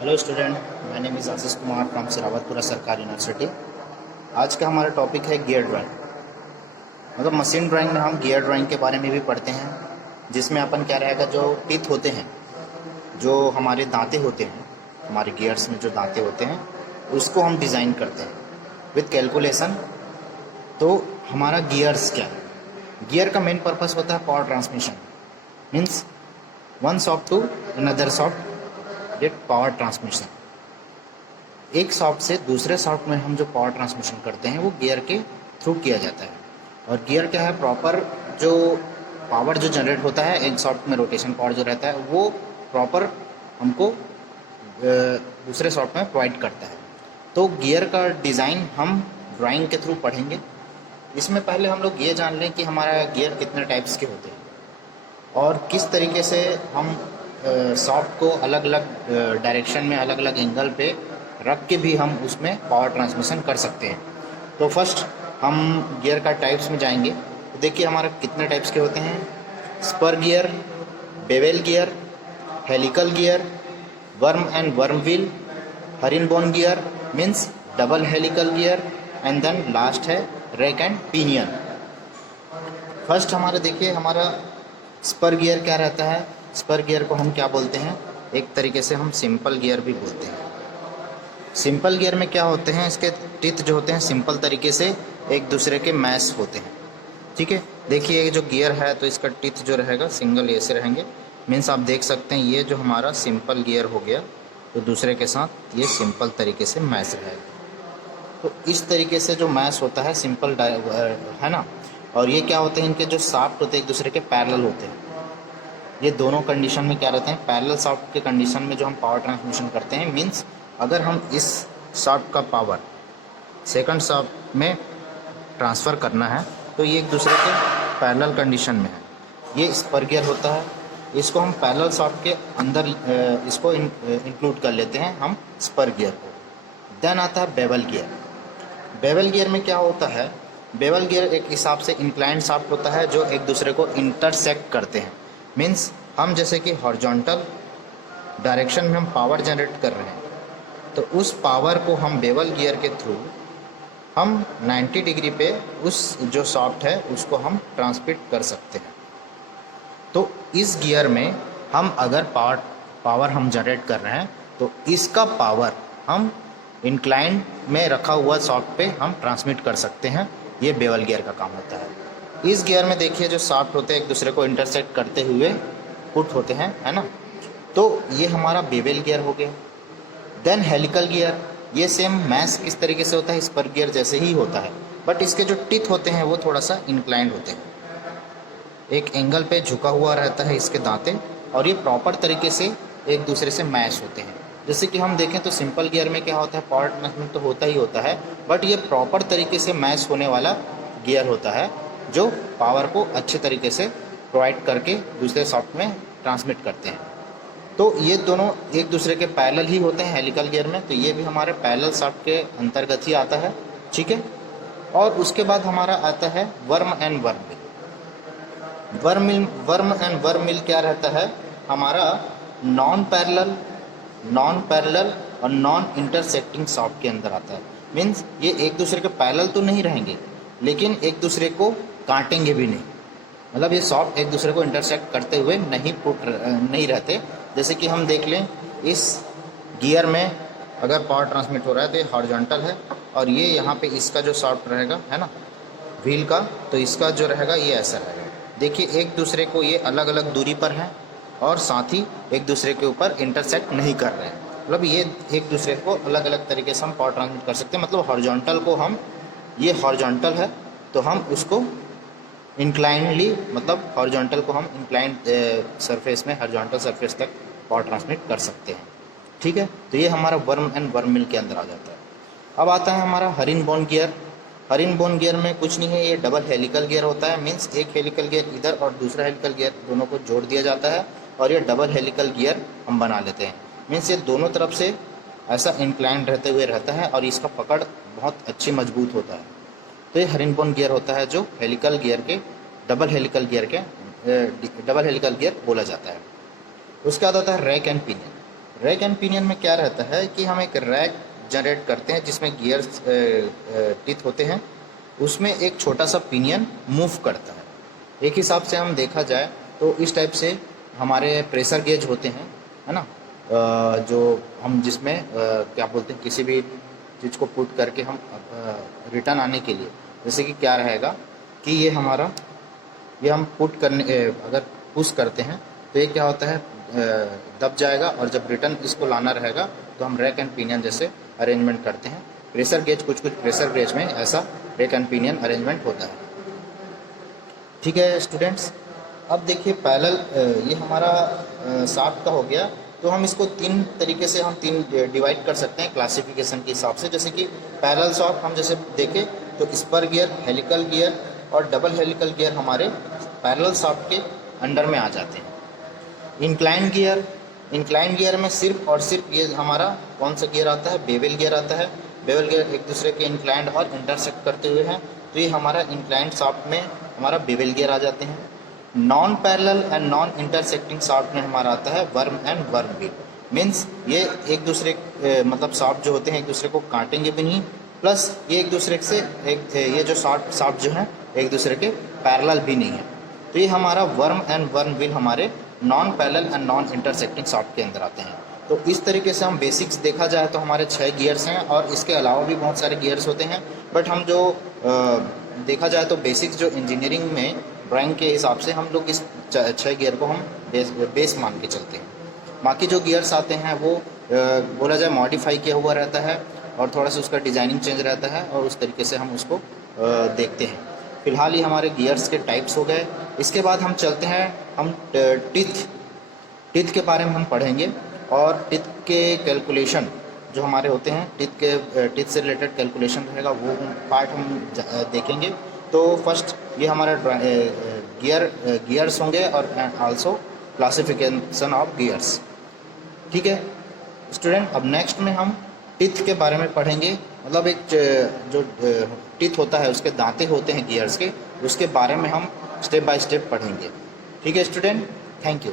Hello student, my name is Ashish Kumar from Sirawatpura Sarkari university. आज का हमारा टॉपिक है गियर ड्राइंग। मतलब मशीन ड्राइंग में हम गियर ड्राइंग के बारे में भी पढ़ते हैं, जिसमें अपन क्या रहेगा, जो टीथ होते हैं, जो हमारे दांते होते हैं, हमारे गियर्स में जो दांते होते हैं, उसको हम डिज़ाइन करते हैं विथ कैलकुलेशन। तो हमारा गियर्स क्या है? गियर का मेन पर्पस होता है power transmission, means one shaft to another shaft get power transmission. एक सॉफ्ट से दूसरे सॉफ्ट में हम जो पावर ट्रांसमिशन करते हैं वो गियर के थ्रू किया जाता है। और गियर क्या है? प्रॉपर जो पावर जो जनरेट होता है एक सॉफ्ट में, रोटेशन पावर जो रहता है वो प्रॉपर हमको दूसरे सॉफ्ट में प्रोवाइड करता है। तो गियर का डिज़ाइन हम ड्राइंग के थ्रू पढ़ेंगे। इसमें पहले हम लोग ये जान लें कि हमारा गियर कितने टाइप्स के होते हैं और किस तरीके से हम सॉफ्ट को अलग अलग डायरेक्शन में, अलग अलग एंगल पे रख के भी हम उसमें पावर ट्रांसमिशन कर सकते हैं। तो फर्स्ट हम गियर का टाइप्स में जाएंगे। तो देखिए हमारे कितने टाइप्स के होते हैं: spur gear, bevel gear, helical gear, worm and worm wheel, herringbone gear means double helical gear, and then last है रैक एंड पिनियन। फर्स्ट हमारा देखिए, हमारा स्पर गियर क्या रहता है? स्पर गियर को हम क्या बोलते हैं? एक तरीके से हम सिंपल गियर भी बोलते हैं। सिंपल गियर में क्या होते हैं? इसके टीथ जो होते हैं सिंपल तरीके से एक दूसरे के मैच होते हैं। ठीक है, देखिए ये जो गियर है तो इसका टीथ जो रहेगा सिंगल ऐसे रहेंगे, मीन्स आप देख सकते हैं ये जो हमारा सिंपल गियर हो गया तो दूसरे के साथ ये सिंपल तरीके से मैच रहेगा। तो इस तरीके से जो मैच होता है सिंपल है ना। और ये क्या होते हैं, इनके जो शाफ्ट होते हैं एक दूसरे के पैरेलल होते हैं। ये दोनों कंडीशन में क्या रहते हैं? पैरेलल शाफ्ट के कंडीशन में जो हम पावर ट्रांसमिशन करते हैं, मीन्स अगर हम इस शाफ्ट का पावर सेकंड शाफ्ट में ट्रांसफ़र करना है तो ये एक दूसरे के पैरेलल कंडीशन में है। ये स्पर गियर होता है, इसको हम पैरेलल शाफ्ट के अंदर इसको इंक्लूड कर लेते हैं हम स्पर गियर को। देन आता है बेवल गियर। बेवल गियर में क्या होता है? बेवल गियर एक हिसाब से इंक्लाइंड शाफ्ट होता है जो एक दूसरे को इंटरसेक्ट करते हैं। मीन्स हम जैसे कि हॉरिजॉन्टल डायरेक्शन में हम पावर जनरेट कर रहे हैं तो उस पावर को हम बेवल गियर के थ्रू हम 90 डिग्री पे उस जो शाफ्ट है उसको हम ट्रांसमिट कर सकते हैं। तो इस गियर में हम अगर पावर हम जनरेट कर रहे हैं तो इसका पावर हम इंक्लाइन में रखा हुआ शाफ्ट पे हम ट्रांसमिट कर सकते हैं। ये बेवल गियर का काम होता है। इस गियर में देखिए जो शाफ्ट होते हैं एक दूसरे को इंटरसेक्ट करते हुए पुट होते हैं, है ना। तो ये हमारा बेवल गियर हो गया। देन हेलिकल गियर, ये सेम मैच किस तरीके से होता है? स्पर गियर जैसे ही होता है, बट इसके जो टिथ होते हैं वो थोड़ा सा इंक्लाइंड होते हैं, एक एंगल पे झुका हुआ रहता है इसके दांते, और ये प्रॉपर तरीके से एक दूसरे से मैच होते हैं। जैसे कि हम देखें तो सिंपल गियर में क्या होता है? पावर ट्रांसमिशन तो होता ही होता है, बट ये प्रॉपर तरीके से मैच होने वाला गियर होता है जो पावर को अच्छे तरीके से प्रोवाइड करके दूसरे सॉफ्ट में ट्रांसमिट करते हैं। तो ये दोनों एक दूसरे के पैरेलल ही होते हैं हेलिकल गियर में, तो ये भी हमारे पैरेलल शाफ्ट के अंतर्गत ही आता है। ठीक है, और उसके बाद हमारा आता है worm and worm mill. Worm and worm mill क्या रहता है? हमारा नॉन पैरेलल और नॉन इंटरसेक्टिंग शाफ्ट के अंदर आता है। मीन्स ये एक दूसरे के पैरेलल तो नहीं रहेंगे लेकिन एक दूसरे को काटेंगे भी नहीं। मतलब ये सॉफ्ट एक दूसरे को इंटरसेक्ट करते हुए नहीं रहते। जैसे कि हम देख लें, इस गियर में अगर पावर ट्रांसमिट हो रहा है तो ये हॉरिजॉन्टल है और ये यहाँ पे इसका जो सॉफ्ट रहेगा, है ना, व्हील का, तो इसका जो रहेगा ये ऐसा रहेगा। देखिए एक दूसरे को ये अलग अलग दूरी पर है और साथ ही एक दूसरे के ऊपर इंटरसेक्ट नहीं कर रहे हैं। मतलब ये एक दूसरे को अलग अलग तरीके से हम पावर ट्रांसमिट कर सकते हैं। मतलब हॉरिजॉन्टल को हम, ये हॉरिजॉन्टल है तो हम उसको इंक्लाइनली, मतलब हॉरिजॉन्टल को हम इंक्लाइंड सरफेस में, हॉरिजॉन्टल सरफेस तक पावर ट्रांसमिट कर सकते हैं। ठीक है, तो ये हमारा वर्म एंड वर्म मिल के अंदर आ जाता है। अब आता है हमारा हरिनबोन गियर। हरिनबोन गियर में कुछ नहीं है, ये डबल हेलिकल गियर होता है। मीन्स एक हेलिकल गियर इधर और दूसरा हेलिकल गियर दोनों को जोड़ दिया जाता है और ये डबल हेलिकल गियर हम बना लेते हैं। मीन्स ये दोनों तरफ से ऐसा इंक्लाइंड रहते हुए रहता है और इसका पकड़ बहुत अच्छी मजबूत होता है। तो ये हरिनबोन गियर होता है जो हेलिकल गियर के डबल हेलिकल गियर बोला जाता है। उसके बाद आता है rack and pinion. Rack and pinion में क्या रहता है कि हम एक रैक जनरेट करते हैं जिसमें गियर्स टीथ होते हैं, उसमें एक छोटा सा पिनियन मूव करता है। एक हिसाब से हम देखा जाए तो इस टाइप से हमारे प्रेशर गेज होते हैं, है ना, जो हम जिसमें क्या बोलते हैं, किसी भी चीज़ को पुट करके हम रिटर्न आने के लिए, जैसे कि क्या रहेगा कि ये हमारा, ये हम पुट करने अगर पुश करते हैं तो ये क्या होता है, दब जाएगा, और जब रिटर्न इसको लाना रहेगा तो हम रैक एंड पिनियन जैसे अरेंजमेंट करते हैं। प्रेशर गेज, कुछ प्रेशर गेज में ऐसा रैक एंड पिनियन अरेंजमेंट होता है। ठीक है स्टूडेंट्स, अब देखिए पैरेलल, ये हमारा शाफ्ट का हो गया, तो हम इसको तीन तरीके से हम तीन डिवाइड कर सकते हैं क्लासिफिकेशन के हिसाब से। जैसे कि पैरेलल शाफ्ट हम जैसे देखें तो स्पर गियर, हेलिकल गियर और डबल हेलिकल गियर हमारे पैरेलल शाफ्ट के अंडर में आ जाते हैं। इंक्लाइन गियर, इंक्लाइन गियर में सिर्फ और सिर्फ ये हमारा कौन सा गियर आता है, बेवल गियर आता है। बेवल गियर एक दूसरे के इंक्लाइंड और इंटरसेक्ट करते हुए हैं, तो ये हमारा इंक्लाइंड शाफ्ट में हमारा बेवल गियर आ जाते हैं। Non parallel and non intersecting shaft में हमारा आता है worm and worm wheel. Means ये एक दूसरे मतलब शाफ्ट जो होते हैं एक दूसरे को काटेंगे भी नहीं, प्लस ये एक दूसरे से ये जो शाफ्ट जो है एक दूसरे के पैरेलल भी नहीं है। तो ये हमारा वर्म एंड वर्म व्हील हमारे non parallel and non intersecting shaft के अंदर आते हैं। तो इस तरीके से हम बेसिक्स देखा जाए तो हमारे 6 गियर्स हैं, और इसके अलावा भी बहुत सारे गियर्स होते हैं, बट हम जो देखा जाए तो बेसिक्स जो इंजीनियरिंग में ड्राइंग के हिसाब से हम लोग इस 6 गियर को हम बेस मान के चलते हैं। बाकी जो गियर्स आते हैं वो बोला जाए मॉडिफाई किया हुआ रहता है, और थोड़ा सा उसका डिज़ाइनिंग चेंज रहता है, और उस तरीके से हम उसको देखते हैं। फिलहाल ये हमारे गियर्स के टाइप्स हो गए। इसके बाद हम चलते हैं, हम टीथ के बारे में हम पढ़ेंगे, और टीथ के कैलकुलेशन जो हमारे होते हैं, टीथ से रिलेटेड कैलकुलेशन रहेगा, वो पार्ट हम देखेंगे। तो फर्स्ट ये हमारा गियर्स होंगे, और आल्सो क्लासिफिकेशन ऑफ गियर्स। ठीक है स्टूडेंट, अब नेक्स्ट में हम टीथ के बारे में पढ़ेंगे, मतलब एक जो टीथ होता है उसके दांते होते हैं गियर्स के, उसके बारे में हम स्टेप बाय स्टेप पढ़ेंगे। ठीक है स्टूडेंट, थैंक यू।